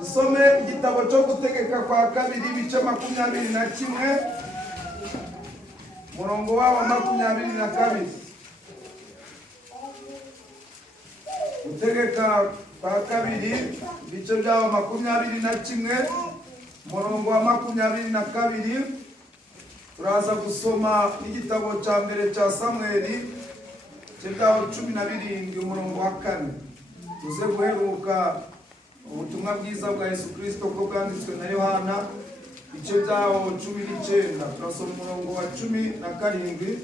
dusome igitabo cyo gutegeka kwa kabiri ibice 21 murongo wa 22. Gutegeka kwa kabiri ibice byawo 21 murongo wa 22. Turaza gusoma igitabo cya mbere cya Samueli cyawo 17 umurongo wa 4. Tuze guheruka ubutumwa bwiza bwa Yesu Kristo ko bwanditswe na Yohana ibice byawo 19. Turasoma umurongo wa 17.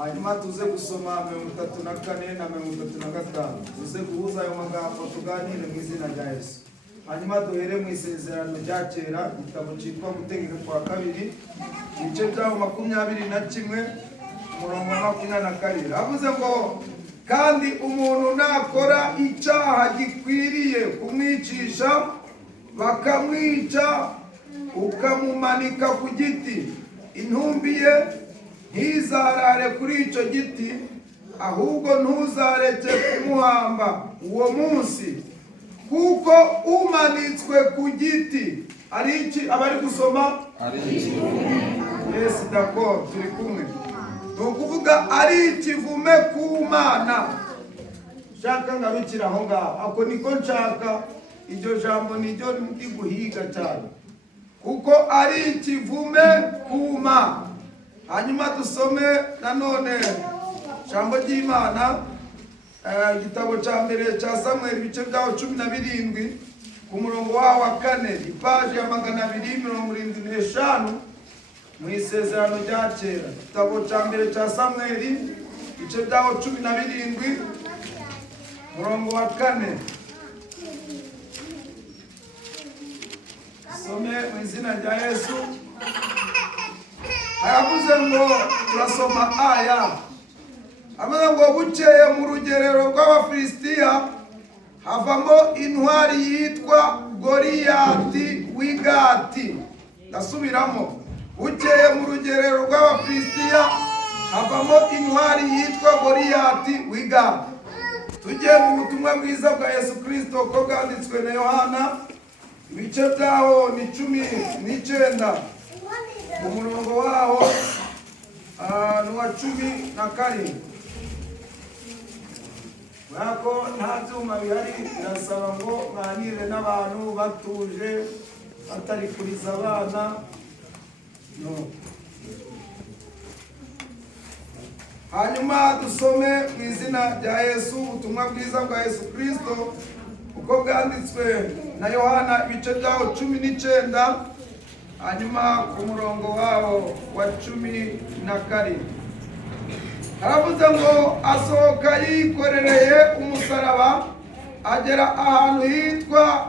Hanyuma tuze gusoma 34 na 35. Tuze guhuza ayo magambo tuganire mu izina rya Yesu. Hanyuma duhere mu isezerano rya kera igitabo cyitwa gutegeka kwa kabiri ibice byawo 21 umurongo wa 22. Avuze ngo kandi umuntu nakora icyaha gikwiriye kumwicisha bakamwica ukamumanika ku giti, intumbi ye ntizarare kuri icyo giti, ahubwo ntuzareke kumuhamba uwo munsi, kuko umanitswe ku giti ari iki? Abari gusoma yes, d'accord, turi kumwe. Nukuvuga ari ikivume ku Mana. Shaka ngarukira aho ngaho, ako niko nshaka, iryo jambo niryo ndi guhiga cyane, kuko ari ikivume ku Mana. Hanyuma dusome nanone jambo ry'Imana, igitabo cya mbere cya Samuel ibice byawo 17 ku murongo wa 4, ipaji ya 275 mu isezerano rya kera. Igitabo cya mbere cya Samuel ibice byawo 17 murongo wa 4. Some mu izina rya Yesu. Haravuze ngo turasoma aya. Amaze ngo bukeye mu rugerero rw'Abafilisitiya havamo intwari yitwa Goliyati w'Igati. Ndasubiramo. Bukeye mu rugerero rw'Abafilisitiya havamo intwari yitwa Goliyati w'Igati. Tujye mu butumwa bwiza bwa Yesu Kristo ko bwanditswe na Yohana ibice byawo ni 19 umurongo waho ni wa 17. Wako nta byuma bihari, birasaba ngo mwanire n'abantu batuje batari kuriza abana. No. Hanyuma dusome mu izina rya Yesu ubutumwa bwiza bwa Yesu Kristo uko bwanditswe na Yohana ibice byawo 19 hanyuma ku murongo wawo wa 12. Haravuze ngo asohoka yikorereye umusaraba agera ahantu hitwa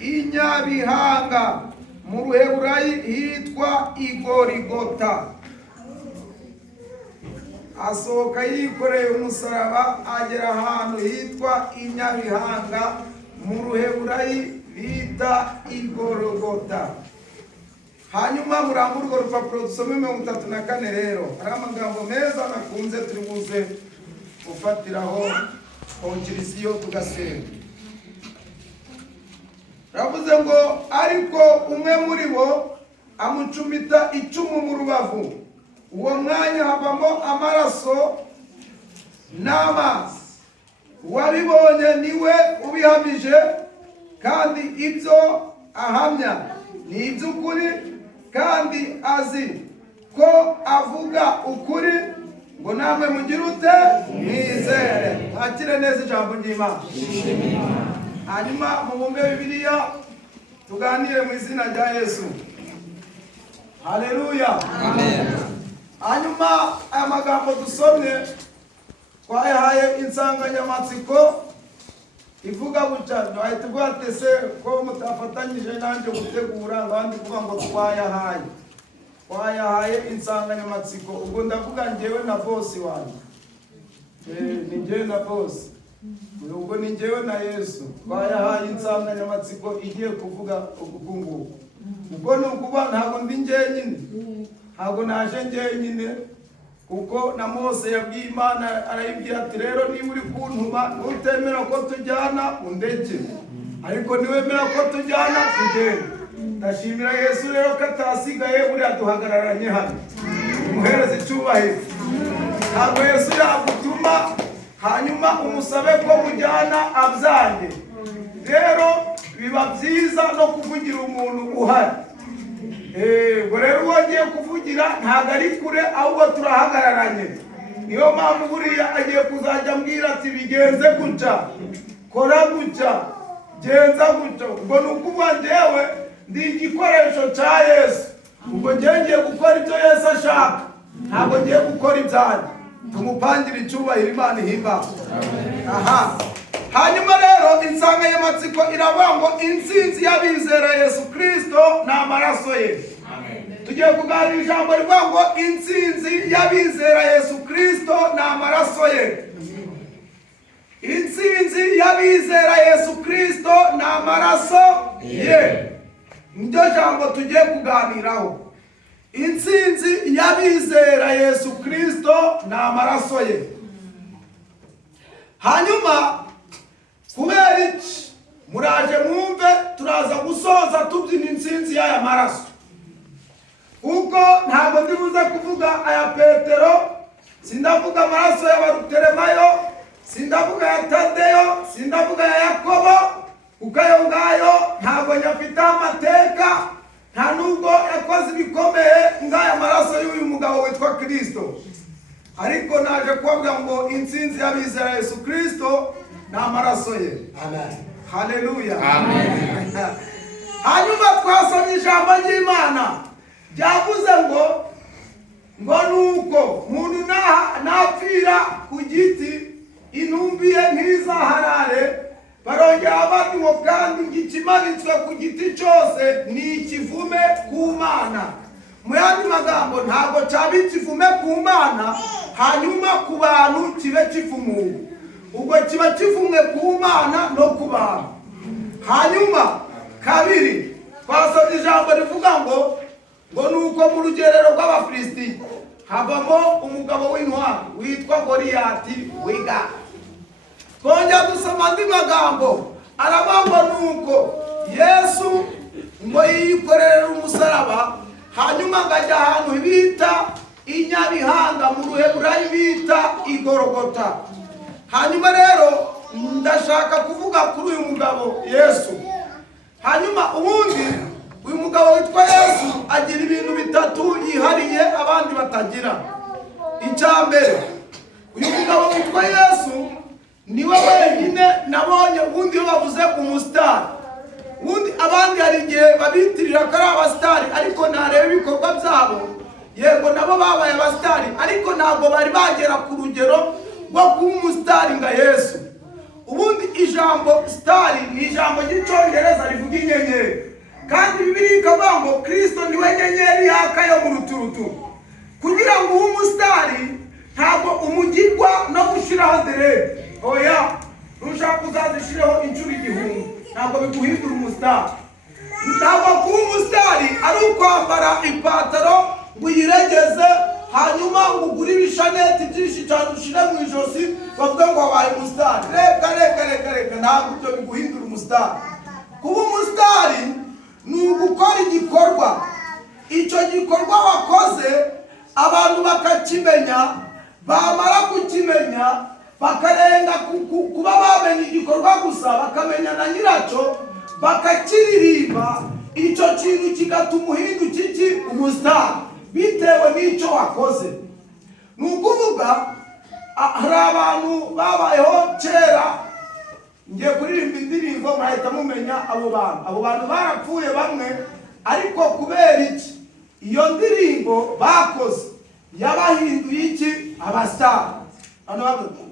Inyabihanga, mu Ruheburayi hitwa Igorigota. Asohoka yikoreye umusaraba agera ahantu hitwa Inyabihanga, mu Ruheburayi bita Igorigota. Hanyuma murambura urwo rupapuro dusome 34 rero. Hari amagambo meza nakunze turi buze gufatiraho konjirisiyo tugasenga. Ravuze ngo ariko umwe muri bo amucumita icumu mu rubavu, uwo mwanya havamo amaraso n'amazi. Uwabibonye niwe ubihamije, kandi ibyo ahamya ni iby'ukuri, kandi azi ko avuga ukuri, ngo namwe mugire ute? Mwizere. Mwakire neza ijambo ry'Imana. Hanyuma mu bumbe Bibiliya tuganire mu izina rya Yesu. Haleluya. Amen. Hanyuma aya magambo dusomye twayahaye insanganyamatsiko ivuga gutya, bahita bwatese ko mutafatanyije nanjye gutegura, abandi kuvuga ngo twayahaye insanganyamatsiko. Ubwo ndavuga njyewe na boss wanjye, ni njyewe na boss, ubwo ni njyewe na Yesu. Twayahaye insanganyamatsiko igiye kuvuga ubukungu. Ubwo ni ukuba ntabwo ndi njyenyine, ntabwo naje njyenyine, kuko na Mose yabwiye Imana arayibwira ati rero niba uri kuntuma nutemera ko tujyana undeke. ariko niwemera ko tujyana tugenda. Ndashimira Yesu rero ko atasigaye buriya duhagararanye hano, umuhereza icyubahiro. Ntabwo Yesu yagutuma hanyuma umusabe ko mujyana abyange. Rero biba byiza no kuvugira umuntu uhari. Ubwo rero wongeye kuvugira ntabwo ari kure, ahubwo turahagararanye. Niyo mpamvu buriya agiye kuzajya ambwira ati bigenze gutya, kora gutya, genza gutya. Ubwo ni ukuvuga njyewe ndi igikoresho cya Yesu. Ubwo ngiye gukora ibyo Yesu ashaka, ntabwo ngiye gukora ibyanjye. Tumupangire icyubahiro, Imana ihimbawe. Aha, hanyuma rero insanganyamatsiko iravuga ngo intsinzi y'abizera Yesu Kristo ni amaraso ye. Tugiye kuganira ijambo rivuga ngo intsinzi y'abizera Yesu Kristo ni amaraso ye. Intsinzi y'abizera Yesu Kristo ni amaraso ye. Niryo jambo tugiye kuganiraho. Intsinzi y'abizera Yesu Kristo ni amaraso ye. Hanyuma kubera iki muraje mwumve, turaza gusoza tubyina intsinzi y'aya maraso, kuko ntabwo ndibuze kuvuga aya Petero, sindavuga amaraso y'abaruteremayo, sindavuga ya Tadeyo, sindavuga ya Yakobo, kuko ayo ngayo ntabwo nyafiteho amateka, nta nubwo yakoze ibikomeye ngaya maraso y'uyu mugabo witwa Kristo. Ariko naje kuvuga ngo intsinzi y'abizera Yesu Kristo ni amaraso ye. Amen. Haleluya. Amen. Hanyuma twasomye ijambo ry'Imana ryavuze ngo nuko muntu napfira ku giti intumbi ye ntizaharare, barongera bati ngo kandi ikimanitswe ku giti cyose ni ikivume ku Mana. Mu yandi magambo ntabwo cyaba ikivume ku Mana hanyuma ku bantu kibe kivumuwe. Ubwo kiba kivumwe ku Mana no ku bantu. Hanyuma kabiri twasomye ijambo rivuga ngo nuko mu rugerero rw'Abafilisiti havamo umugabo w'intwari witwa Goliyati wiga. Twongera dusoma andi magambo aravuga nuko Yesu ngo yikorerera umusaraba, hanyuma ngajya ahantu bita Inyabihanga, mu Ruheburayi bita Igorogota. Hanyuma rero ndashaka kuvuga kuri uyu mugabo Yesu. Hanyuma ubundi uyu mugabo witwa Yesu agira ibintu bitatu yihariye abandi batagira. Icyambere, uyu mugabo witwa Yesu niwe wenyine nabonye ubundi iyo bavuze umusitari. Ubundi abandi hari igihe babitirira ko ari abasitari, ariko ntareba ibikorwa byabo. Yego nabo babaye abasitari, ariko ntabwo bari bagera ku rugero rwo kuba umusitari nga Yesu. Ubundi ijambo sitari ni ijambo ry'icyongereza rivuga inyenyeri, kandi Bibiliya ikavuga ngo Kristo niwe nyenyeri yaka yo mu ruturutu. Kugira ngo ube umusitari ntabwo umugirwa no gushyiraho derede. Oya, ntushaka kuzazishyiraho inshuro 1000, ntabwo biguhindura umusitari. Ntabwo kuba umusitari ari ukwambara ipataro ngo uyiregeze, hanyuma ngo ugure ibishaneti byinshi cyane ushyire mu ijosi bavuga ngo wabaye umusitari. Reka ntabwo ibyo biguhindura umusitari. Kuba umusitari ni ugukora igikorwa, icyo gikorwa wakoze abantu bakakimenya, bamara kukimenya bakarenga kuba bamenya igikorwa gusa, bakamenya na nyiracyo, bakakiririmba. Icyo kintu kigatuma uhinduka iki? Umusitari, bitewe n'icyo wakoze. Ni ukuvuga hari abantu babayeho kera, ngiye kuririmba indirimbo murahita mumenya abo bantu barapfuye bamwe, ariko kubera iki? Iyo ndirimbo bakoze yabahinduye iki? Abasitari. Hano bavuga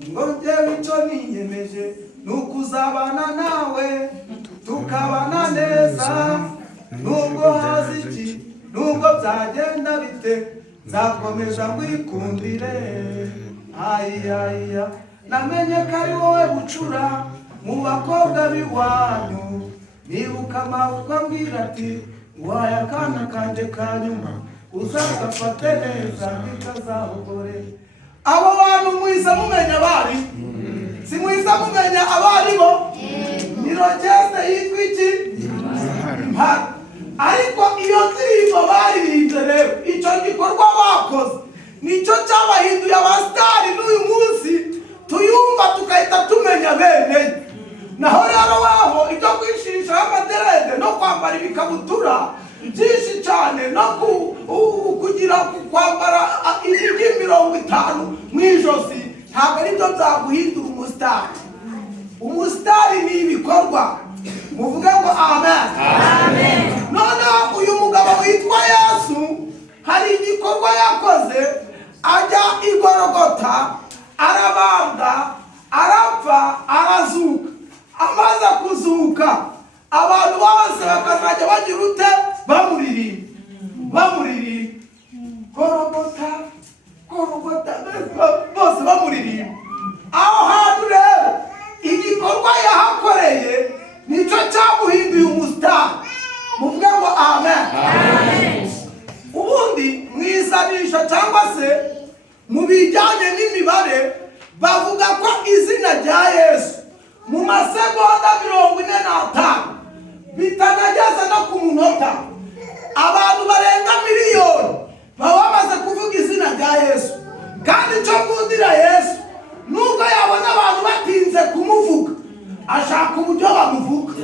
ngo njyewe icyo niyemeje ni ukuzabana nawe tukabana neza, nubwo hazi iki, nubwo byagenda bite, nzakomeza ngwikundire. Ayaya, namenye ko ari wowe bucura mu bakobwa b'iwanyu, nibuka amaboko ambwira ati waye akana kanje ka nyuma uzagafate neza ntitazahogore. Abo bantu mwiza mumenya bari, si mwiza mumenya abari bo? Ni orchestre yitwa iki? Impara. Ariko iyo ndirimbo baririmbye rero, icyo gikorwa bakoze nicyo cyabahinduye abasitari n'uyu munsi tuyumva tukahita tumenya bene. Naho rero wabo ibyo kwishirishaho amaderede no kwambara ibikabutura byinshi cyane no kugira kwambara inigi 50 mu ijosi ntabwo aribyo byaguhindura umusitari. Umusitari ni ibikorwa. Muvuge ngo amen. Amen. None uyu mugabo witwa Yesu hari igikorwa yakoze, ajya i Golgotha, arabambwa, arapfa, arazuka. Amaze kuzuka abantu bose bakazajya bagira ute? Bamuririmba Golgotha, Golgotha, bose bamuririmba. Aho hantu rero igikorwa yahakoreye nicyo cyamuhinduye umusitari. Muvuge ngo amen. Amen. Ubundi mwisanisha cyangwa se mu bijyanye n'imibare bavuga ko izina rya Yesu mu masegonda 45 bitanageze no ku munota abantu barenga miliyoni baba bamaze kuvuga izina rya Yesu. Kandi cyo kundira Yesu nubwo yabona abantu batinze kumuvuga, ashaka uburyo bamuvuga.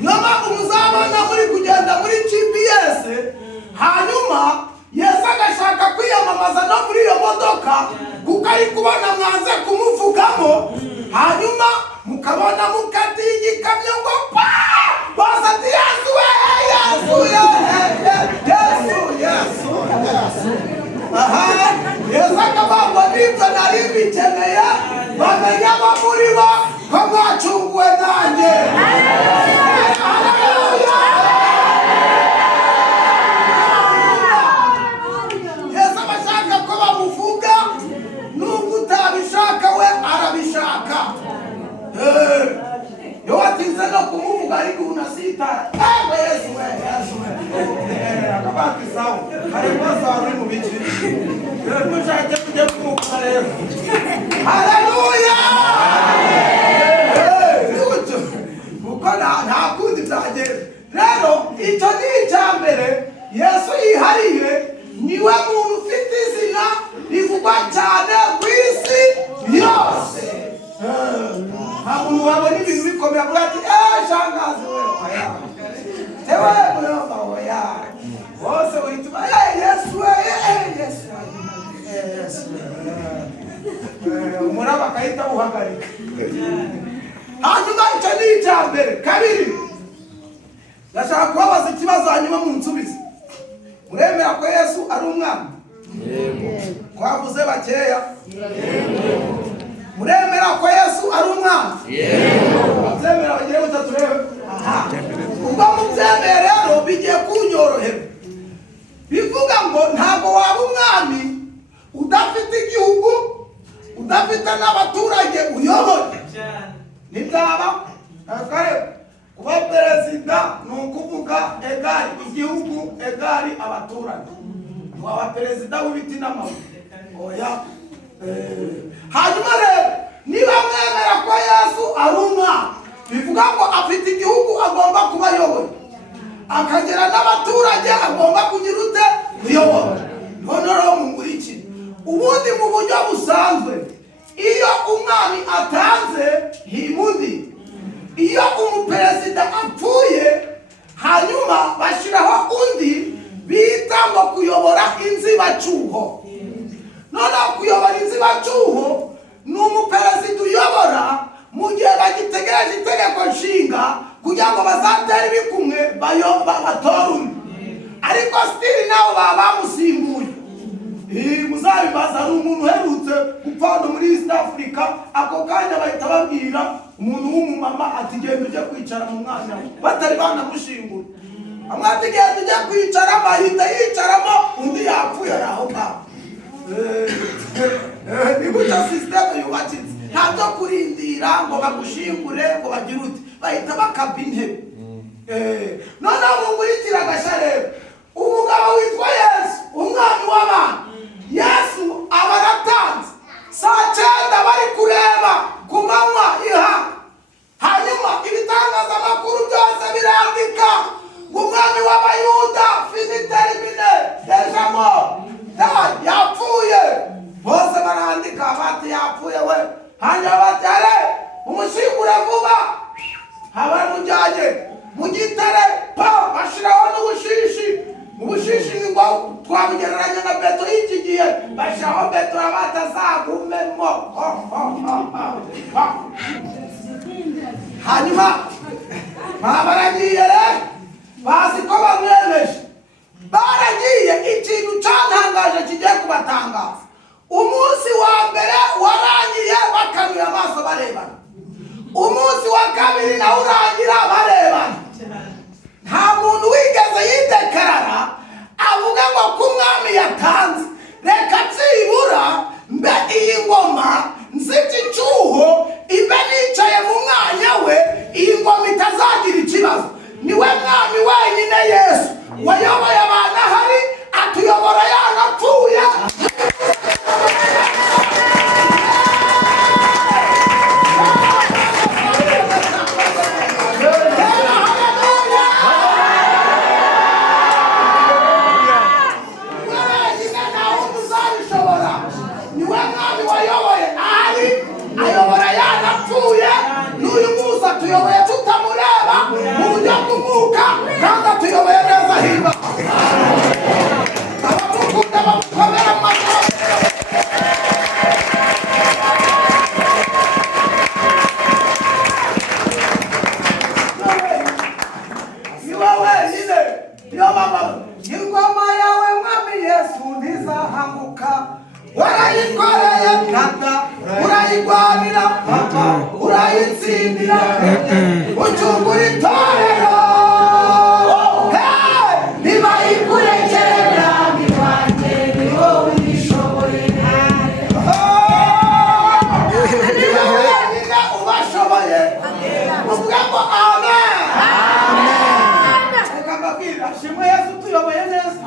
Niyo mpamvu muzabona muri kugenda muri GPS, hanyuma Yesu agashaka kwiyamamaza no muri iyo modoka kuko ari kubona mwanze kumuvugamo, hanyuma mukabona mukatiye igikamyo ngo pa bose ati Yesu we, Yesu Yesu. Aha, Yesu akabamba n'ibyo nari bikeneye bamenya abo muri bo ko mwacunguwe nanjye. Yesu abashaka ko bamuvuga, nubwo utabishaka we arabishaka. Yo watinze no kumuvuga ariko unasita. Yesu we. Akabati sawa. Ariko sawa uri mu biki. Rero ushaka kujya kumuvuga rero. Haleluya! Nta kundi byagera. Rero icyo ni icyambere Yesu yihariye, niwe muntu ufite izina rivugwa cyane ku isi yose. Nta muntu wabona ibintu bikomeye avuga ati shangazi we oya, tewe muyomba oya, bose wituma Yesu we, Yesu umuraba akahita uhagarika. Hanyuma icyo ni icyambere. Kabiri, ndashaka kubabaza ikibazo hanyuma munsubize. Muremera ko Yesu ari umwana? Yego. Twavuze bakeya? Yego. Muremera ko Yesu ari umwana? Yego. Muzemera bagire gutatu rero? Aha. Ubwo mubyemeye rero bigiye kunyorohera. Bivuga ngo ntabwo waba umwami udafite igihugu, udafite n'abaturage uyoboye. Ntibyaba kare kuba perezida ni ukuvuga egari igihugu, egari abaturage. Waba perezida w'ibiti n'amabuye oya. Hanyuma rero niba mwemera ko Yesu ari umwana, bivuga ngo afite igihugu agomba kuba ayoboye, akagira n'abaturage agomba kugira ute? Kuyobora. Noneho mungurikire, ubundi mu buryo busanzwe iyo umwami atanze himundi, iyo umuperezida apfuye hanyuma bashyiraho undi bita ngo kuyobora inzibacyuho. Noneho kuyobora inzibacyuho ni umuperezida uyobora mu gihe bagitegereje itegeko nshinga kugira ngo bazatere ibikumwe batore undi, ariko sitiri nabo baba bamusimbuye. Muzabibaza, ari umuntu uherutse gupfana muri East Africa, ako kanya bahita babwira umuntu w'umumama ati genda ujye kwicara mu mwanya we, batari banamushingura. Amwe ati genda ujye kwicaramo, ahita yicaramo, undi yapfuye ari aho ngaho. Ni gutya sisiteme yubakitse, ntabyo kurindira ngo bagushingure ngo bagire uti, bahita bakaba intebe. Noneho mungurikira agashya rero, umugabo witwa Yesu, umwami w'abantu. Yesu aba aratanze saa 9 bari kureba ku manywa iha, hanyuma ibitangaza bakabugereranya na beto y'iki gihe bashyiraho beto batazagumemo. Hanyuma baragiye bazi ko bamwemeje, baragiye. Ikintu cyantangaje kigiye kubatangaza, umunsi wa mbere warangiye bakanuye amaso barebana, umunsi wa kabiri nawe urangira barebana. Nta muntu wigeze yidekarara avuga ngo ko umwami yatanze, reka byibura mbe iyi ngoma nzibye icyuho ibe nicaye mu mwanya we, iyi ngoma itazagira ikibazo. Niwe mwami wenyine Yesu wayoboye abantu ahari, atuyobora yanapfuye. Niwe mwami wayoboye ahari, ayobora yanapfuye. N'uyu munsi atuyoboye tutamureba mu buryo bw'umwuka, kandi atuyoboye neza hirwa. Abamukunda bamukomera amashyi. Niwe wenyine, niyo mama. Ingoma yawe mwami Yesu ntizahanguka, warayikoreye kata, urayigwanira papa, urayitsindira, ucungura itorero. Nibayikurekera niwanjye, ni wowe ubishoboye. Niwe wenyine ubashoboye. Uvuga ngo amen. Reka mbabwire, ashimwe Yesu tuyoboye neza.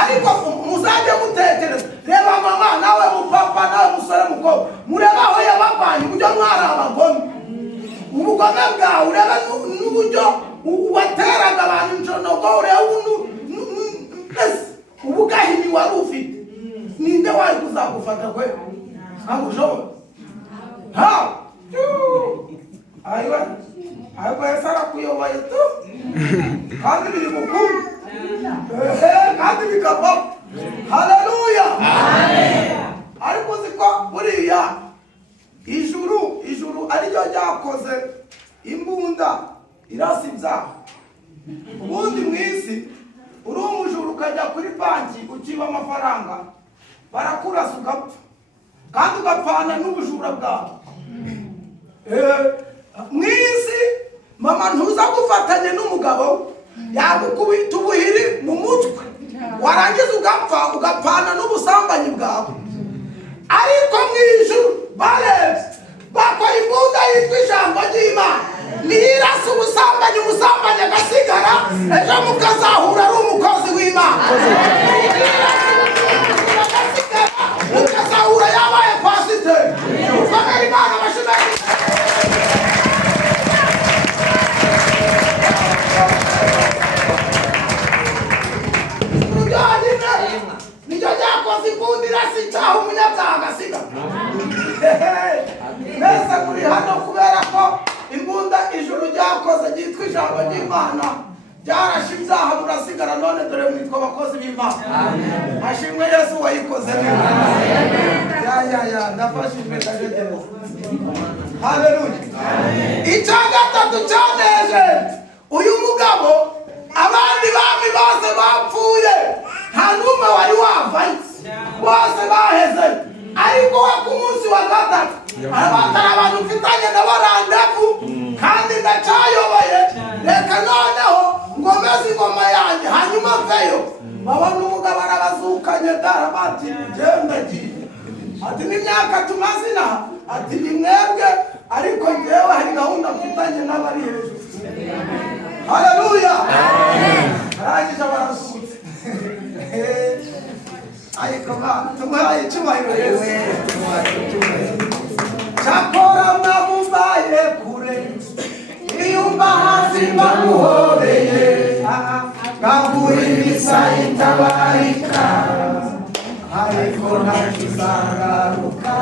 Ariko muzajye mutekereza, reba mama nawe mupapa nawe musore mukobwa, mureba aho yabavanye uburyo mwari abagome. Ubugome bwawe ureba n'uburyo wateraga abantu injonogo, ureba ubugahini wari ufite. Ninde wari kuzagufata kwe? Ntabwo ushoboye. Ayiwe Yesu arakuyoboye tu, kandi biri mukuru, kandi bikava. Haleluya. Ariko uziko buriya ijuru ariryo ryakoze imbunda irasa ibyaha. Ubundi mu isi uri umujura ukajya kuri banki ukiba amafaranga, barakurasa ugapfa, kandi ugapfana n'ubujura bwawe. Mu isi mama ntuza gufatanya n'umugabo yagukubita ubuhiri mu mutwe, warangiza ugapfa ugapfana n'ubusambanyi bwawe. Ariko mu ijuru barebye bakora imbunda yitwa ijambo ry'Imana, nirasa ubusambanyi, umusambanyi agasigara, ejo mukazahura ari umukozi w'Imana. Mukazahura yabaye pasiteri, ukomera Imana amashimwe. Nijo ryakoze imbunda irasa icyaha, umunyabyaha agasigara. Mwese muri hano kubera ko imbunda ijuru ryakoze ryitwa ijambo ry'Imana ryarashe ibyaha, murasigara. None dore mwitwa abakozi b'Imana. Ashimwe Yesu wayikoze neza. Ndafashijwe ndajegereza. Haleluya. Icya gatatu cyaneje uyu mugabo, abandi bami bose bapfuye, nta n'umwe wari wavayo, bose baheze. Ariko we ku munsi wa gatatu abatari abantu mfitanye nabo randevu, kandi ndacyayoboye. Reka noneho ngomeze ingoma yanjye, hanyuma mveyo. Babona umugabo arabazukanye dara, bati genda giye. Ati n'imyaka tumaze inaha, ati ni mwebwe, ariko njyewe hari gahunda mfitanye n'abari hejuru. Haleluya. Arangije barasutse. Ariko tumuhaye icyubahiro Yesu. Cyakora mwamubaye kure, iyumva hasi bamuhoreye, ngaguha imisaya itabarika, ariko ntakizagaruka.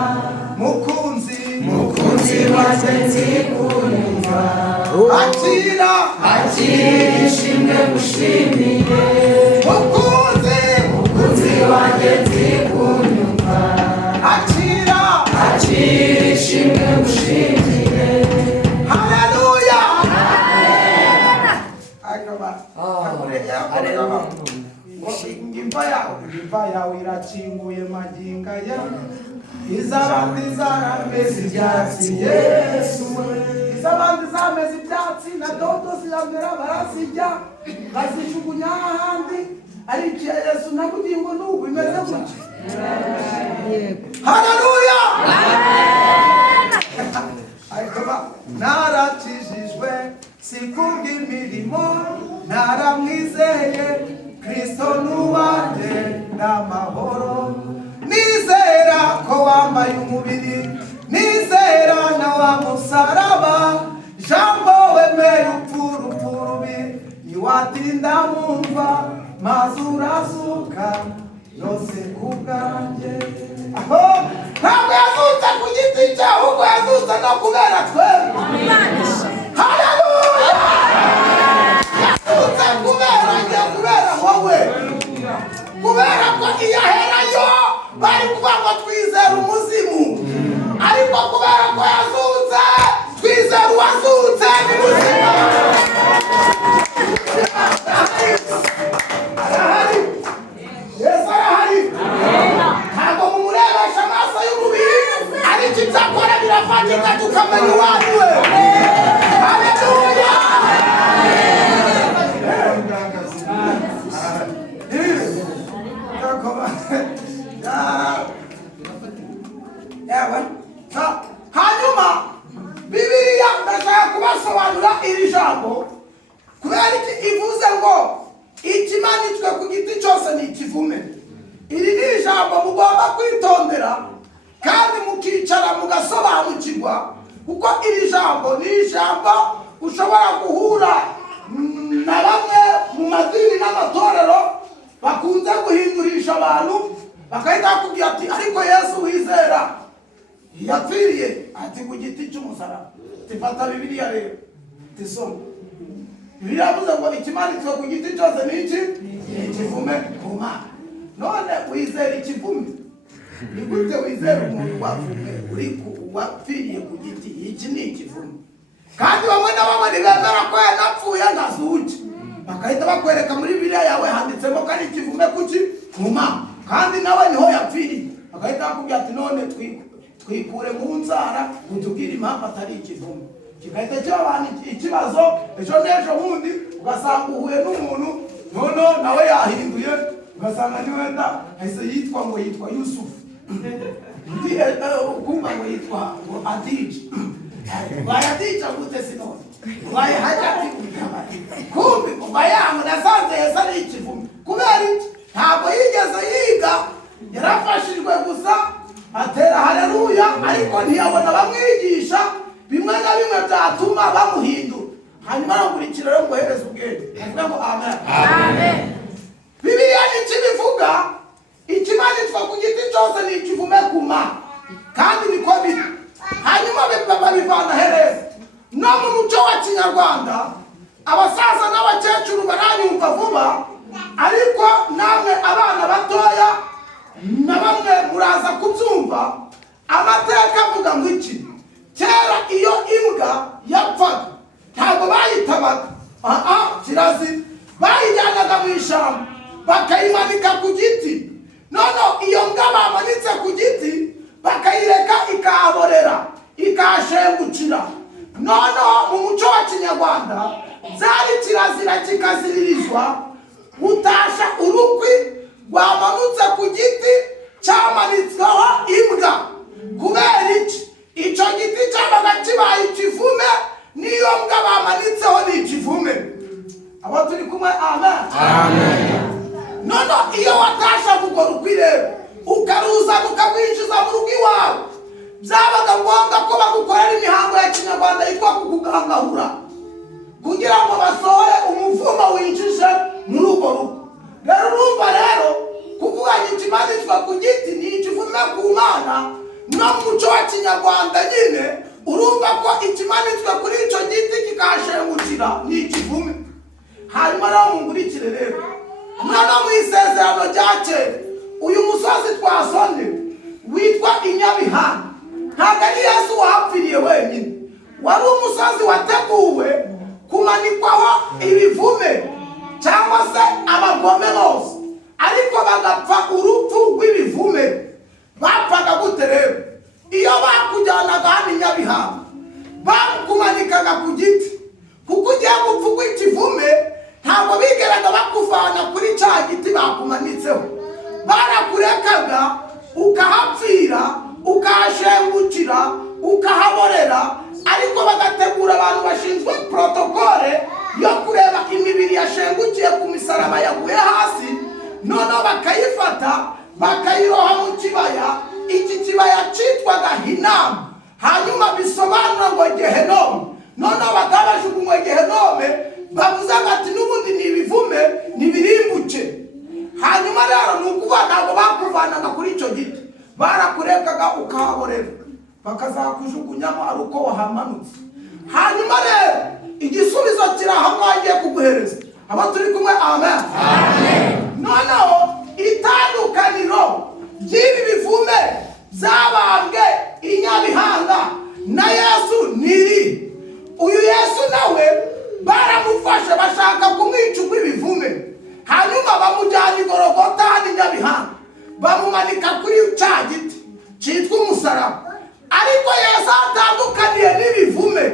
Mukunzi wanjye nzikunyumva, akira ishimwe ngushimiye. Mukunzi wanjye nzi kunyumva akira ishimwe ngushimire haleluya imva yawe irakinguye magingo aya iz'abandi zarameze ibyatsi yesu iz'abandi zameze ibyatsi na dodo ziramera barazirya bazijugunya ahandi ariko yesu nakugira ngo n'ubu bimeze gutya haleluya narakijijwe sikubw'imirimo naramwizeye Kristo nuwanjye n'amahoro nizera ko wambaye umubiri nizera na wa musaraba jambo wemeye urupfu rubi ntiwatinda mumva maze urazuka yose ku bwanjye aho ntabwo yazutse ku giti cye ahubwo yazutse no kubera twebwe haleluya yazutse kubera njye kubera wowe kubera ko iyo aherayo bari kuvuga ngo twizera umuzimu ariko kubera ko yazutse twizera uwazutse ni muzima arahari yesu arahari ntabwo mumurebesha amaso y'umubiri ariko ibyo akora birafatika tukamenya uwo ari we haleluya hanyuma bibiliya ndashaka kubasobanura iri jambo kubera iki ivuze ngo ikimanitswe ku giti cyose ni ikivume. Iri ni ijambo mugomba kwitondera kandi mukicara mugasobanukirwa kuko iri jambo ni ijambo ushobora guhura na bamwe mu madini n'amatorero bakunze guhindurisha abantu bakahita bakubwira ati ariko Yesu wizera yapfiriye ati ku giti cy'umusaraba. Tifata Bibiliya rero tisoma. Bibiliya yavuze ngo ikimanitswe ku giti cyose ni iki? Ni ikivume ku Mana. None wizera ikivume? Ni gute wizera umuntu wavume uri wapfiriye ku giti? Iki ni ikivume. Kandi bamwe na bamwe ntibemera ko yanapfuye ngazuki. Bakahita bakwereka muri Bibiliya yawe handitsemo ko ari ikivume kuki? Ku Mana. Kandi nawe niho yapfiriye. Bakahita bakubwira ati none twikure mu nzara utubwire impamvu atari ikivume. Kigahita kiba abantu ikibazo ejo n'ejo bundi ugasanga uhuye n'umuntu none nawe yahinduye ugasanga ni wenda ahise yitwa ngo yitwa Yusufu ndi ukumva ngo yitwa ngo Adiji bayadija gute sinone baye hajati kumbi ngo bayamu nasanze Yesu ari ikivume kubera iki ntabwo yigeze yiga yarafashijwe gusa atera haleluya ariko ntiyabona bamwigisha bimwe na bimwe byatuma bamuhindura hanyuma arakurikira rero ngo hereze ubwenge avuga ngo amen amen. Bibiliya ntikibivuga ikimanitswe ku giti cyose ni ikivume ku Mana kandi niko biri. Hanyuma babivana hereza no mu muco wa Kinyarwanda abasaza n'abakecuru baranyumva vuba ariko namwe abana batoya na bamwe muraza kubyumva. Amateka avuga ngo iki kera iyo imbwa yapfaga ntabwo bayitabaga kirazira bayijyanaga mu ishyamba bakayimanika ku giti. None iyo mbwa bamanitse ku giti bakayireka ikahaborera ikahashengukira. None mu muco wa Kinyarwanda byari kirazira kikaziririzwa gutasha urukwi rwamanutse ku giti cyamanitsweho imbwa. Kubera iki? Icyo giti cyabaga kibaye ikivume n'iyo mbwa bamanitseho ni ikivume. Abo turi kumwe amen amen. None iyo watasha urwo rukwi rero ukaruzana ukarwinjiza mu rugo iwawe byabaga ngombwa ko bagukorera imihango ya Kinyarwanda yitwa kukugangahura kugira ngo basohore umuvumo winjije muri urwo rugo. Rero urumva rero kuvuga ngo ikimanitswe ku giti ni ikivume ku Mana no mu muco wa Kinyarwanda nyine urumva ko ikimanitswe kuri icyo giti kikashengukira ni ikivume. Hanyuma rero mungurikire rero noneho mu isezerano rya kera uyu musozi twasomye witwa inyabihanga ntabwo ari Yesu wahapfiriye wenyine, wari umusozi wateguwe kumanikwaho ibivume cyangwa se abagome bose, ariko bagapfa urupfu rw'ibivume. Bapfaga gute rero? Iyo bakujyanaga hano inyabihanga bakumanikaga ku giti, kuko ugiye gupfa ikivume ntabwo bigeraga bakuvana kuri cya giti bakumanitseho, barakurekaga ukahapfira, ukahashengukira, ukahaborera, ariko bagategura abantu bashinzwe protokole yo kureba imibiri yashengukiye ku misaraba yaguye hasi, noneho bakayifata bakayiroha mu kibaya. Iki kibaya cyitwaga Hinamu, hanyuma bisobanura ngo Gehenomu. Noneho bakabajugunywe Gehenome, bavuze bati n'ubundi ni ibivume nibirimbuke. Hanyuma rero ni ukuvuga ntabwo bakuvanaga kuri icyo giti, barakurekaga ukahaborera, bakazakujugunyamo ari uko wahamanutse. Hanyuma rero igisubizo kiri aho mwagiye kuguhereza. Aba turi kumwe? Amen. Noneho itandukaniro ry'ibi bivume zabambwe inyabihanga na Yesu niri. Uyu Yesu nawe baramufashe bashaka kumwica urw'ibivume, hanyuma bamujyana i Gologota hano inyabihanga, bamumanika kuri cya giti cyitwa umusaraba. Ariko Yesu atandukaniye n'ibivume.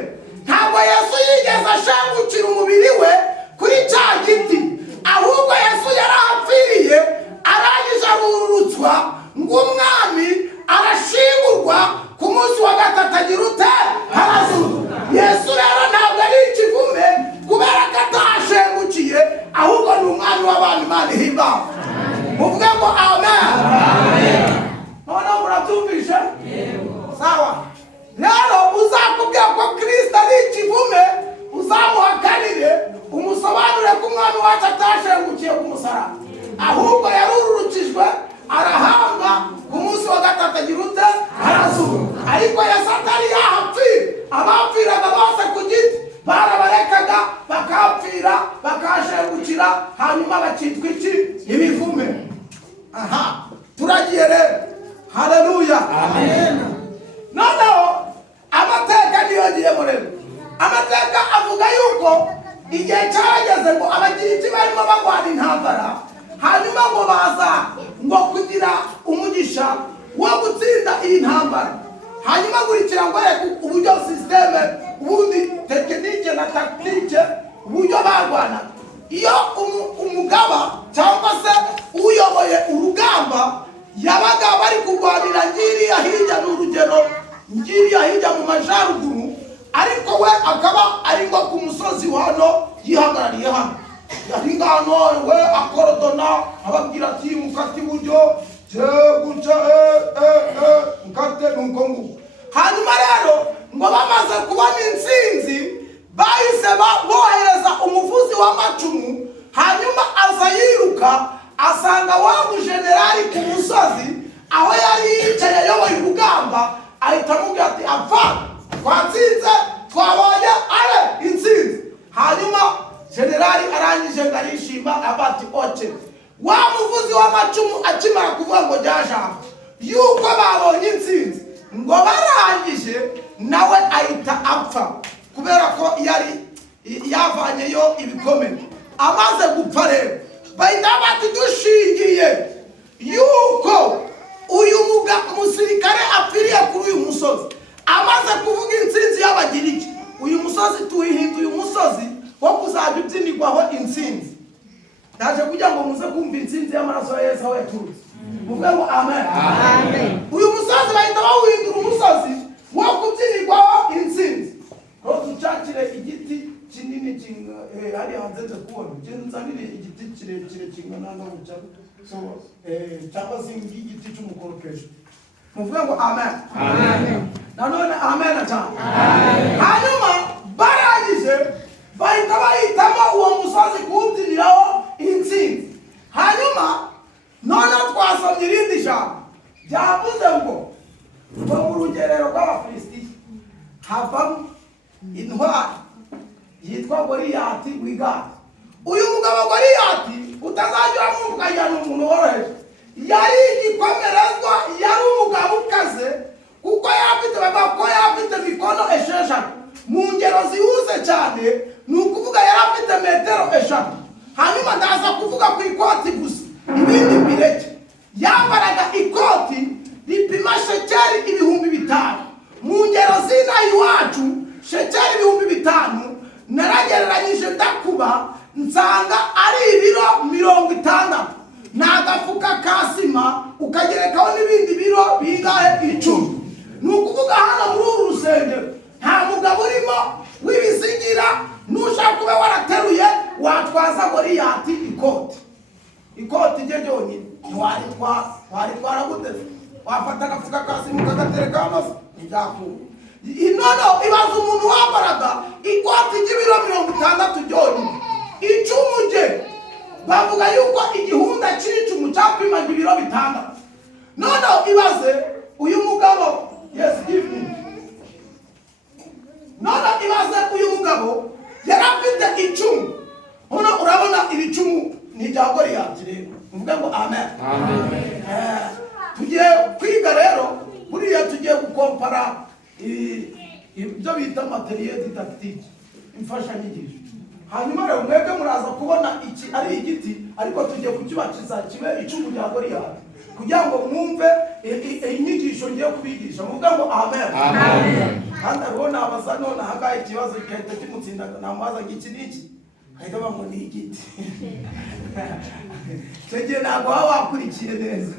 Ntabwo Yesu yigeze ashengukira umubiri we kuri cya giti, ahubwo Yesu yarahapfiriye, arangije arurutswa ngo umwami arashingurwa, ku munsi wa gatatu agira ute? Arazuka. Yesu rero ntabwo ari ikivume kubera ko atahashengukiye, ahubwo ni umwami w'abantu. Imana ihimbawe. Muvuge ngo amen. Noneho murabyumvishe? Sawa. Rero uzakubwira ko Kristo ari ikivume, uzamuhakanire, umusobanurire ko umwami wacu atashengukiye ku musaraba, ahubwo yarururukijwe, arahambwa, ku munsi wa gatatu agira ute? Arazuka. Ariko Yesu atari yahapfira. Abapfiraga bose ku giti barabarekaga bakahapfira, bakahashengukira, hanyuma bakitwa iki? Ibivume. Aha, turagiye rero. Haleluya. Amen. Noneho amateka niyongeyemo rero. Amateka avuga yuko igihe cyarageze ngo abagiriki barimo bagwana intambara, hanyuma ngo baza ngo kugira umugisha wo gutsinda iyi ntambara. Hanyuma gurikira ngo uburyo systeme, ubundi tekinike na taktike, uburyo barwana. Iyo umugaba cyangwa se uyoboye urugamba yabaga bari kurwanira ngiriya hirya n'urugero, ngiriya hirya mu majyaruguru, ariko we akaba ari ngo ku musozi hano yihagarariye hano, yari ngano we akorodona ababwira ati mukati buryo guca mukate nuko nguko. Hanyuma rero ngo bamaze kubona intsinzi, bahise bohereza umuvuzi w'amacumu, hanyuma aza yiruka asanga wa mujenerali ku musozi aho yari yicaye ayoboye urugamba, ahita amubwira ati apfa, twatsinze, twabonye are intsinzi. Hanyuma generali arangije ngo arishima abati oce. Wa muvuzi w'amacumu akimara kuvuga ngo ryajambo yuko babonye intsinzi, ngo barangije nawe ahita apfa, kubera ko yari yavanyeyo ibikomere. Amaze gupfa rero bahita bati dushingiye yuko uyu musirikare apfiriye kuri uyu musozi, amaze kuvuga intsinzi y'abagiriki, uyu musozi tuwihinduye umusozi wo kuzajya ubyinirwaho intsinzi. Ndaje kugira ngo muze kumva intsinzi y'amaraso ya Yesu aho yaturutse. Muvuge ngo amen. Amen. Uyu musozi bahita bawuhindura umusozi wo kubyinirwaho intsinzi. Aho ducakire igiti kinini hari hanze kubona, nzanire igiti kirekire kingana n'ubuca, cyangwa se igiti cy'umukorokesho. Muvuge ngo amen. Amen. Nanone amen cyane. Hanyuma barangije bahita bahitamo uwo musozi kuwubyiniraho intsinzi. Hanyuma none twasomye irindi jambo ryavuze ngo mu rugerero rw'Abafilisitiya havamo intwari yitwa Goliyati w'Igati. Uyu mugabo Goliyati utazajya umwumva ni umuntu woroheje, yari igikomerezwa, yari umugabo ukaze, kuko yafite mikono esheshatu. Mu ngero zihuse cyane ni ukuvuga yari afite metero eshatu. Hanyuma ndaza kuvuga ku ikoti gusa, ibindi mbireke. Yambaraga ikoti ripima shekeri 5,000. Mu ngero z'inaha iwacu shekeri 5,000 naragereranyije ndakuba nsanga ari ibiro 60. Ni agafuka kasima ukagerekaho n'ibindi biro bingahe 10. Ni ukuvuga hano muri uru rusengero nta mugabo urimo w'ibizigira. Nushaka kuba warateruye watwaza Goliyati ikoti rye ryonyine waritwara gute? Wafata agafuka kasima ukagatereka amazi ntibyakura. Inono ibaza umuntu wambaraga ikoti ry'ibiro 60 ryonyine. Icumu rye bavuga yuko igihunda cy'icumu cyapimaga ibiro 6. None ibaze uyu mugabo, yes give me. None ibaze uyu mugabo yari afite icumu. Hano urabona iri cumu ni rya Goliyati rero. Uvuga ngo amen. Amen. Tugiye kwiga rero, buriya tugiye gukompara ibyo bita materiel didactique, imfashanyigisho. Hanyuma rero mwebwe muraza kubona iki ari igiti, ariko tugiye kukibakiza kibe icumu rya Goliyati kugira ngo mwumve inyigisho ngiye kubigisha. Muvuga ngo amen. Amen. Kandi abona abaza none hagaye ikibazo kihita kimutsinda, namubaza ngo iki niki, ahita ngo ni igiti. Cege ntabwo waba wakurikiye neza.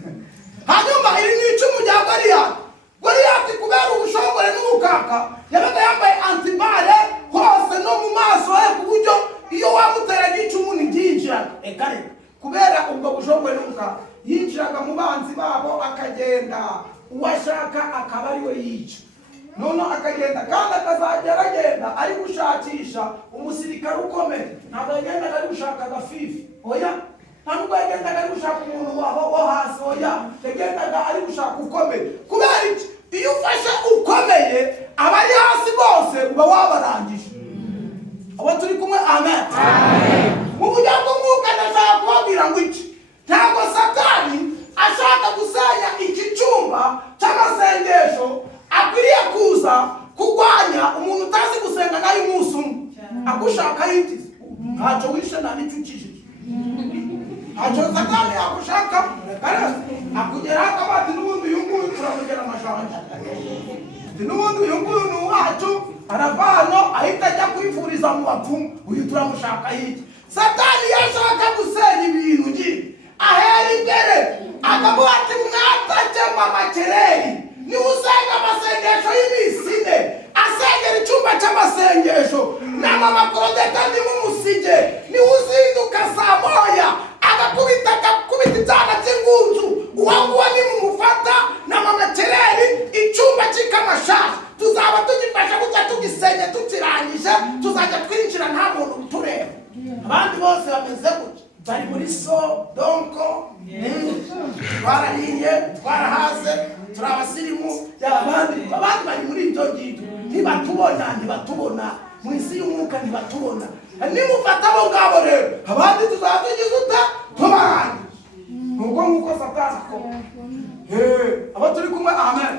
Hanyuma iri ni icumu rya Goliyati. Goliyati kubera ubushongore n'ubukaka yabaga yambaye antibare hose no mu maso he, ku buryo iyo wamuteraga icumu ntiryinjiraga. Reka kubera ubwo bushongore n'ubukaka yinjiraga mu banzi babo akagenda, uwashaka akaba ari we yica. None akagenda kandi akazajya aragenda ari gushakisha umusirikare ukomeye. Ntabwo yagendaga ari gushaka agafifi, oya. Ntabwo yagendaga ari gushaka umuntu wo hasi, oya. Yagendaga ari gushaka ukomeye. Kubera iki? Iyo ufashe ukomeye abari hasi bose uba wabarangije. Abo turi kumwe amen. Amen. Mu buryo bw'umwuka ndashaka kubabwira ngo iki, ntabwo Satani ashaka gusenya iki cyumba cy'amasengesho akwiriye kuza kurwanya umuntu utazi gusenga nayo umunsi umwe. Agushaka yitize ntacyo wishe nta n'icyo ukijije. Ntacyo Satani agushaka akugeraho akabati n'ubundi uyu nguyu turamugera amajanja. N'ubundi uyu nguyu ni uwacu arava hano ahita ajya kwifuriza mu bapfumu. Uyu turamushaka yiki. Satani yashaka gusenya ibintu ngiye ahera imbere akavuga ati mwatajyamo amakereri. Ni usenga amasengesho y'ibisine, asengera icyumba cy'amasengesho na mama Claudette ni mumusige. Ni uzinduka saa moya agakubita ibyana by'ingunzu, uwanguwa ni mumufata na mama Kereri icyumba cy'ikamashashi. Tuzaba tugifasha gutya tugisenye tukirangije, tuzajya twinjira nta muntu utureba. Abandi bose bameze gutya bari muri so donko barariye twarahaze turabasirimu. Abandi bari muri ibyo ngibyo ntibatubona mu isi y'umwuka ntibatubona. Nimufata abo ngabo rero abandi tuzaba tugize uta tubarangije. Nuko nk'uko Satani akora. Abo turi kumwe amen.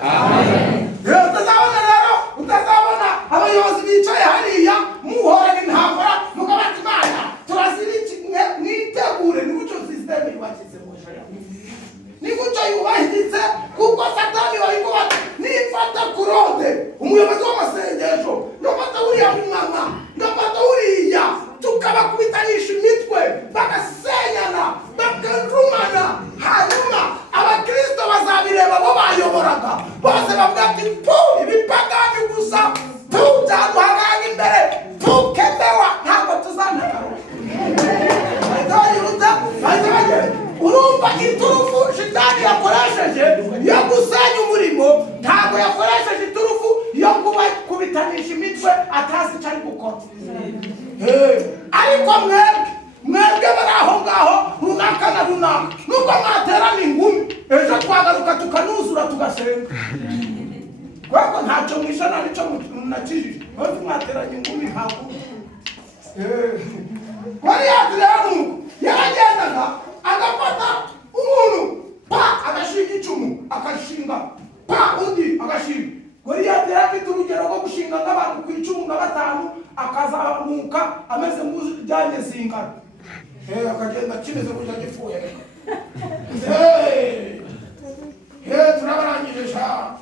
Utazabona abayobozi bicaye hariya muhorana intambara mukabati Imana turazirikimwe mwitegure. Ni gutyo sisiteme yubakize mu ijoro, ni gutyo yubahirize. Kuko Satani wayikuba nifata Claude umuyobozi w'amasengesho, ngafata uriya mumama, ngafata uriya, tukabakubitanisha imitwe bagasenyana bakarumana. Hanyuma abakristo bazabireba bo bayoboraga bose bavuga ati ibipagani gusa byaduhagaga imbere tukemewa ntabwo tuzanagaruka. Urumva iturufu shitani yakoresheje yo gusenya umurimo, ntabwo yakoresheje iturufu yo kubitanisha imitwe atazi icyo ari gukora. Ariko mwebwe bari aho ngaho runaka na runaka, nubwo mwaterana ingumi ejo twagaruka tukanuzura tugasenga. Kuko ntacyo mwishana nicyo munakijije, nubwo mwateranye ingumi ntabwo. Goliyati rero yaragendaga agafata umuntu kanye singana akagenda kimeze kuja gifuye turabarangije sha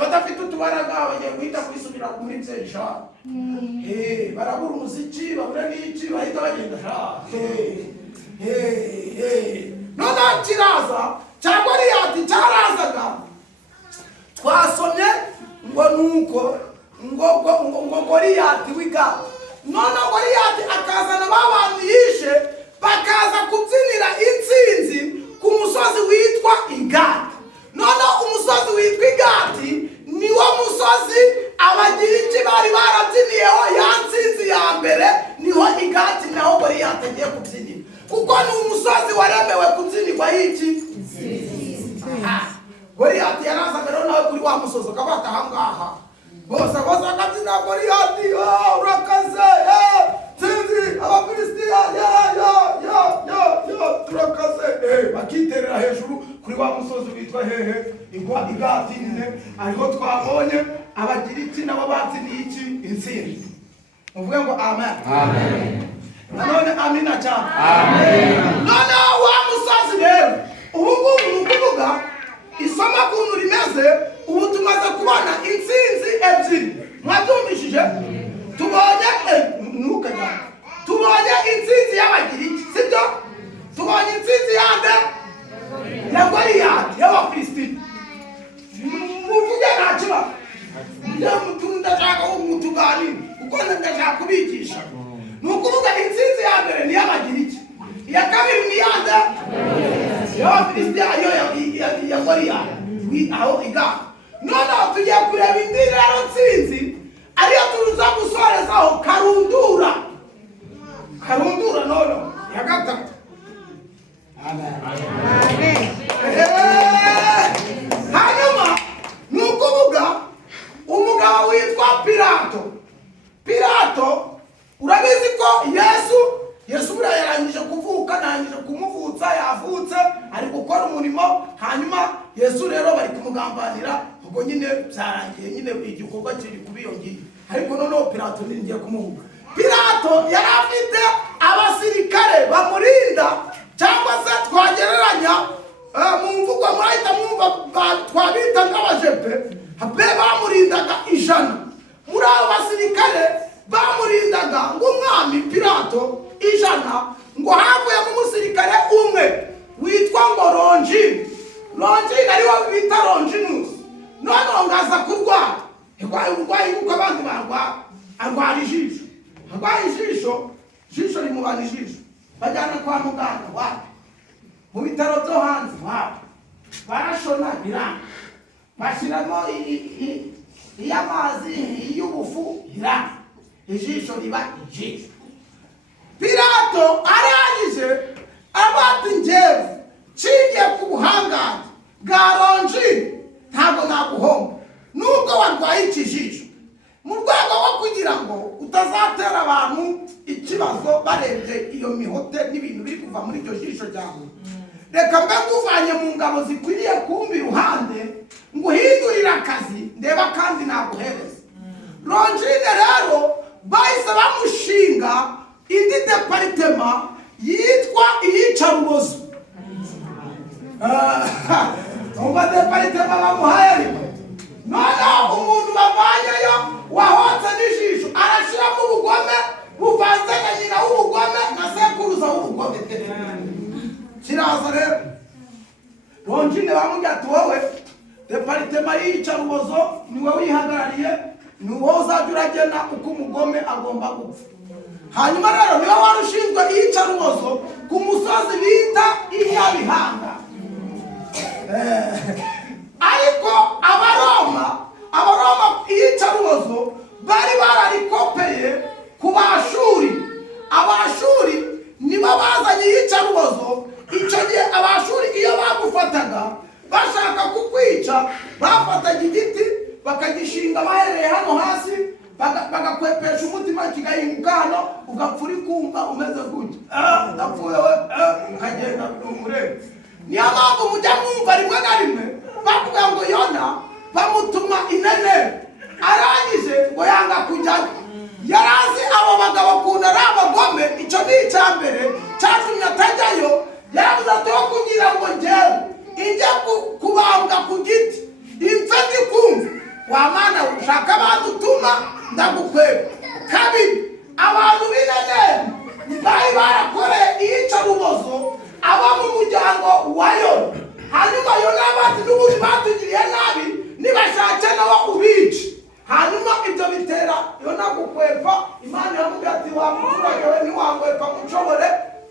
badafite utubaraga bagiye guhita kwisubira muri byesha barabura umuziki babura n'iki bahita bagenda sha noneho kiraza cyangwa Goliyati cyarazaga twasomye ngo nuko ngo Goliyati w'Igati noneho Goliyati akazana babantu yishe bakaza kubyinira intsinzi ku musozi witwa Igati noneho umusozi witwa Igati niwo musozi abagiriki bari barabyiniyeho ya ntsinzi ya mbere niho Igati naho Goliyati agiye kubyinira kuko ni umusozi waremewe kubyinirwa iki Goliyati yarazaga rero nawe kuri wa musozi akabata ahangaha bose akabyina Goliyati urakaze tsinzi abafilisitiya turakaze bakiterera hejuru kuri wa musozi witwa hehe Igati nyine ariho twabonye abagiriki nabo babyiniye iki intsinzi muvuge ngo amen nanone amina cyane noneho wa musozi rero ubu ngubu ni ukuvuga isomo kuntu rimeze ubu tumaze kubona intsinzi ebyiri mwabyumvishije tubonye intsinzi y'abagiriki sibyo tubonye intsinzi yande ya Goliyati y'abafilisitiya muvuge nta kibazo ndashaka umutuganira kuko ndashaka kubigisha ni ukuvuga intsinzi ya mbere ni y'abagiriki iya kabiri ni yande y'abafilisitiya ya Goliyati aho Igati noneho tugiye kureba indi rero ntsinzi ariyo tuza gusorezaho karundura noneho ya gatatu hanyuma ni ukuvuga umugabo witwa Pilato urabizi ko Yesu buriya yarangije kuvuka narangije kumuvutsa yavutse ari gukora umurimo hanyuma Yesu rero bari kumugambanira ubwo nyine byarangiye nyine igikorwa kiri kubiyongera ariko noneho Pilato ngiye kumuvuga Pilato yari afite abasirikare bamurinda cyangwa se twagereranya mu mvugo mwahita mwumva twabita nk'abajepe bamurindaga 100 muri abo basirikare bamurindaga ng'umwami Pilato 100 ngo havuyemo umusirikare umwe witwa ngo Longine ariwo bita Longinus noneho ngaza kurwara urwaye kuko abandi arwara ijisho rimubana ijisho bajyana kwa muganga wapi mu bitaro byo hanze wapi barashona biranga bashyiramo iy'amazi iy'ubufu biranga ijisho riba ijisho Pilato arangije abati njyewe nshingiye ku buhangange bwa Longine ntabwo naguhomba nubwo warwaye ikijisho mu rwego rwo kugira ngo utazatera abantu ikibazo barebye iyo mihote n'ibintu biri kuva muri iryo jisho ryawe reka mbe nguvanye mu ngabo zikwiriye kumva iruhande nguhindurire akazi ndeba kandi naguhereza Longine rero bahise bamushinga indi deparitema yitwa iyicarubozo umva deparitema bamuhaye ariko noneho umuntu bavanyeyo wahotse n'ijisho arashiramo ubugome buvanze na nyina w'ubugome na sekuruza w'ubugome kiraza rero Longine bamubwira ati wowe deparitema y'iyicarubozo niwe wihagarariye ni wowe uzajya uragena uko umugome agomba gupfa hanyuma rero niwe wari ushinzwe iyicarubozo ku musozi bita Inyabihanga ariko abaroma iyicarubozo bari bararikopeye ku Abashuri nibo bazanye iyicarubozo icyo gihe Abashuri iyo bagufataga bashaka kukwica bafataga igiti bakagishinga bahereye hano hasi bagakwepesha umutima kigahinguka hano ugapfa uri kumva umeze gutya ndapfuye we ukagenda umurebe niyo mpamvu mujya mwumva rimwe na rimwe bakubwira ngo Yona bamutuma inene arangije ngo yanga kujyayo yarazi abo bagabo kuntu ari abagome. Icyo ni icya mbere cyatumye atajyayo. Yaravuze ati wo kugira ngo njyewe injya kubambwa ku giti impfe ndi kumva, wa mana ushaka badutuma ndagukweba. Kabiri, abantu b'ineneri bari barakoreye iyicarubozo aba mu muryango wa Yona. Hanyuma Yona bati n'ubundi batugiriye nabi nibashake nabo ubice. Hanyuma ibyo bitera Yona gukwepa. Imana iramubwira ati wa muturage we ntiwangwepa mushobore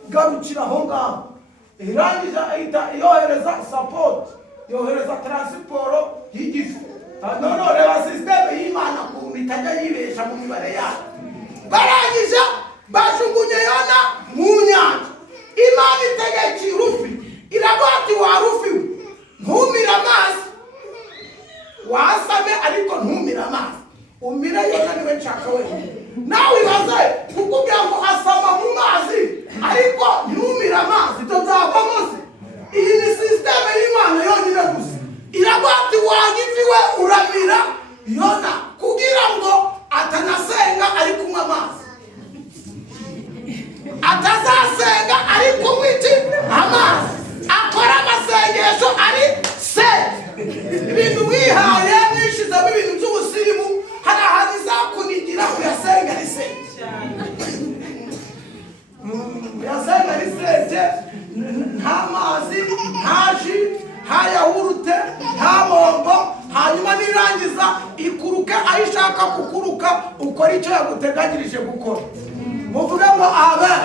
garukira aho ngaho. Irangije ahita yohereza support, yohereza transiporo y'igifu. None reba systeme y'Imana ukuntu itajya yibesha mu mibare yayo. Barangije bajugunye Yona mu nyanja. Imana itegeka irufi iravuga ati wa rufi we ntumire amazi, wasame ariko ntumire amazi, umire Yona niwe nshaka wenyine. Nawe ibaze kukubwira ngo asama mu mazi ariko ntumire amazi, ibyo byavamo se? Iyi ni systeme y'Imana yonyine gusa. Iravuga ati wa gifi we uramira Yona kugira ngo atanasenga ari kunywa amazi, atazasenga ari kunywa iki? Amazi. Akora amasengesho ari se. Ibintu wihaye mwishizemo ibintu by'ubusirimu, hari ahantu izakunigira uyasenga ari se. Uyasenga ari se, nta mazi, nta ji, nta yawurute, nta bombo. Hanyuma nirangiza ikuruke aho ishaka kukuruka, ukora icyo yaguteganyirije gukora. Muvuge ngo amen.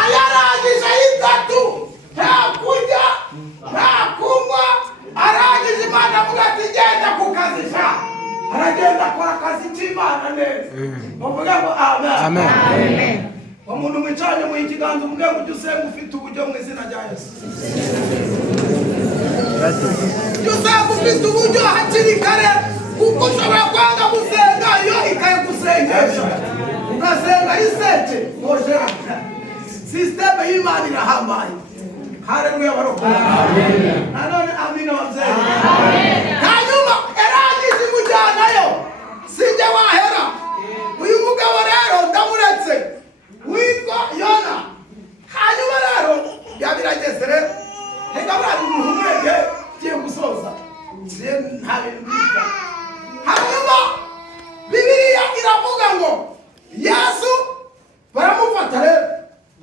Ayarangije y'itatu, nta kurya nta kunywa, arangije Imana avuga ati genda ku kazi sha. Aragenda akora akazi k'Imana neza. Muvuge ngo amen. Umuntu mwicanye mu ikiganza umubwire ngo ujye usenga ufite uburyo mu izina rya Yesu. Ujye usenga ufite uburyo hakiri kare, kuko ushobora kwanga gusenga iyo ikaye gusengesha. Ugasenga ari sete ngojera. Systeme y'Imana irahambaye. Haleluya barokora. Amen. Nanone amina wabyeyi. Amen. Hanyuma erangije imujyanayo, sinjye wahera. Uyu mugabo rero ndamuretse witwa Yona. Hanyuma rero yabirageze rero, reka bari umuhumurege giye gusoza. Nta bintu byinshi. Hanyuma Bibiliya iravuga ngo Yesu baramufata rero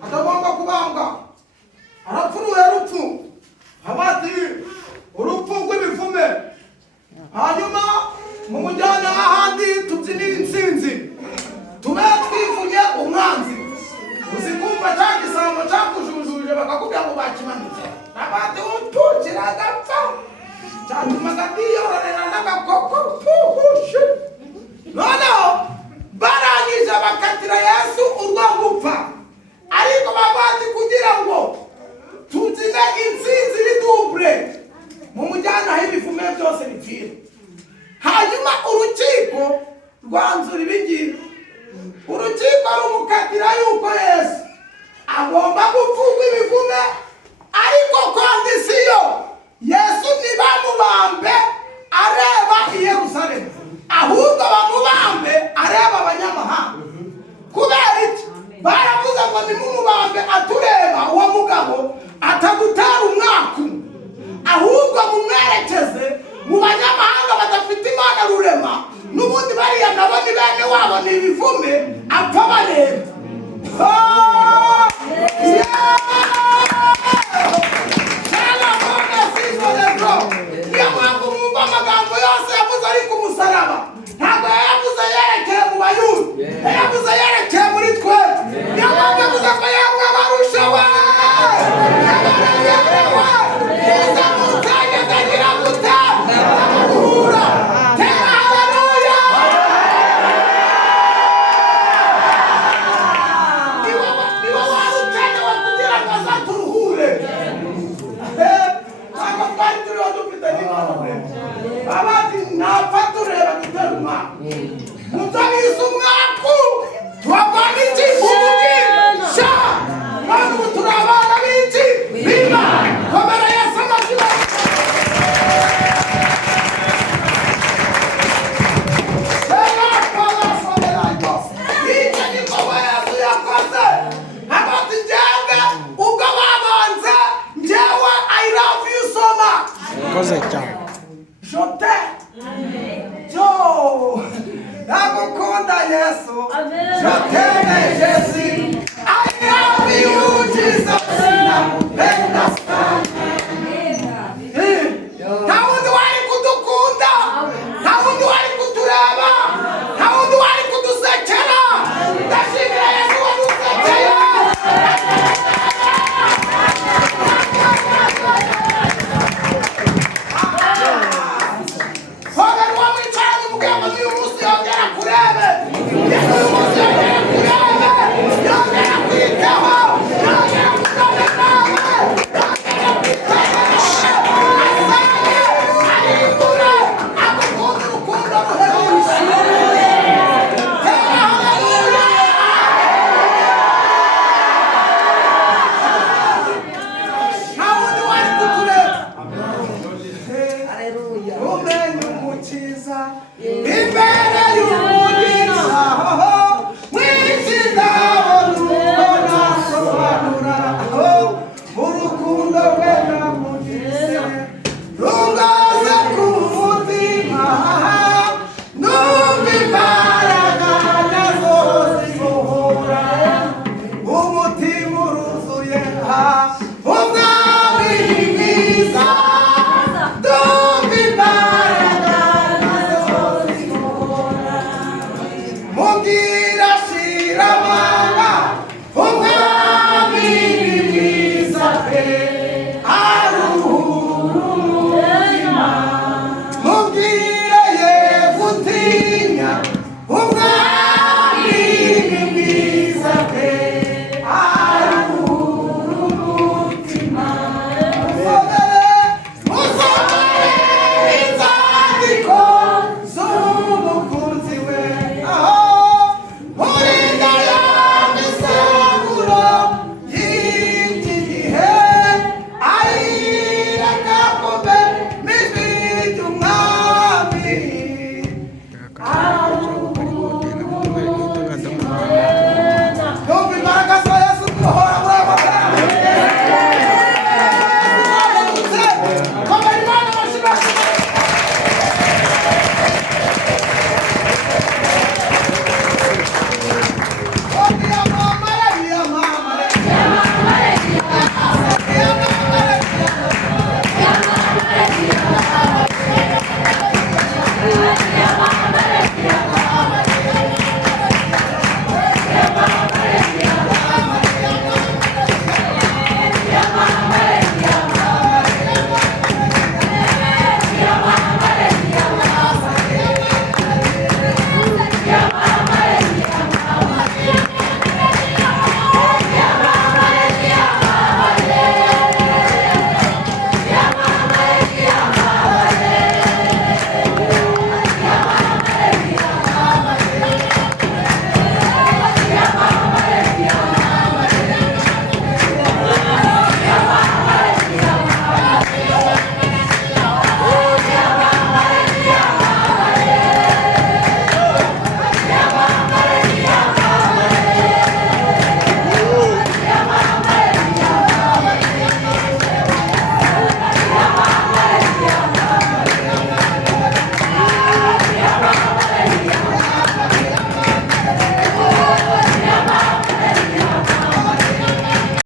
atagomba kubambwa, arapfuruye urupfu, abati urupfu rw'ibivume. Hanyuma mu mujyana ahandi tubyinira intsinzi, tube twivuye umwanzi. Uzikumva cya gisambo cyakujujuje bakakubwira ngo bakimanitse, abati utukira agapfa, cyatumaga tiyororera n'agakoko puhushe. Noneho barangije bakatira Yesu urwo gupfa, ariko babati kugira ngo tuzine intsinzi ridubure mu mujyana aho ibivume byose bipfira. Hanyuma urukiko rwanzura ibingibi. Urukiko rumukatira yuko Yesu agomba gupfurwa ibivume, ariko kondisiyo Yesu ntibamubambe areba i Yerusalemu, ahubwo bamubambe areba abanyamahanga. Kubera iki? Baravuze ngo nimumubambe atureba uwo mugabo atagutera umwaku, ahubwo mumwerekeze mu banyamahanga badafite Imana rurema, n'ubundi bariya nabo ni bene wabo ni ibivume apfa bareba.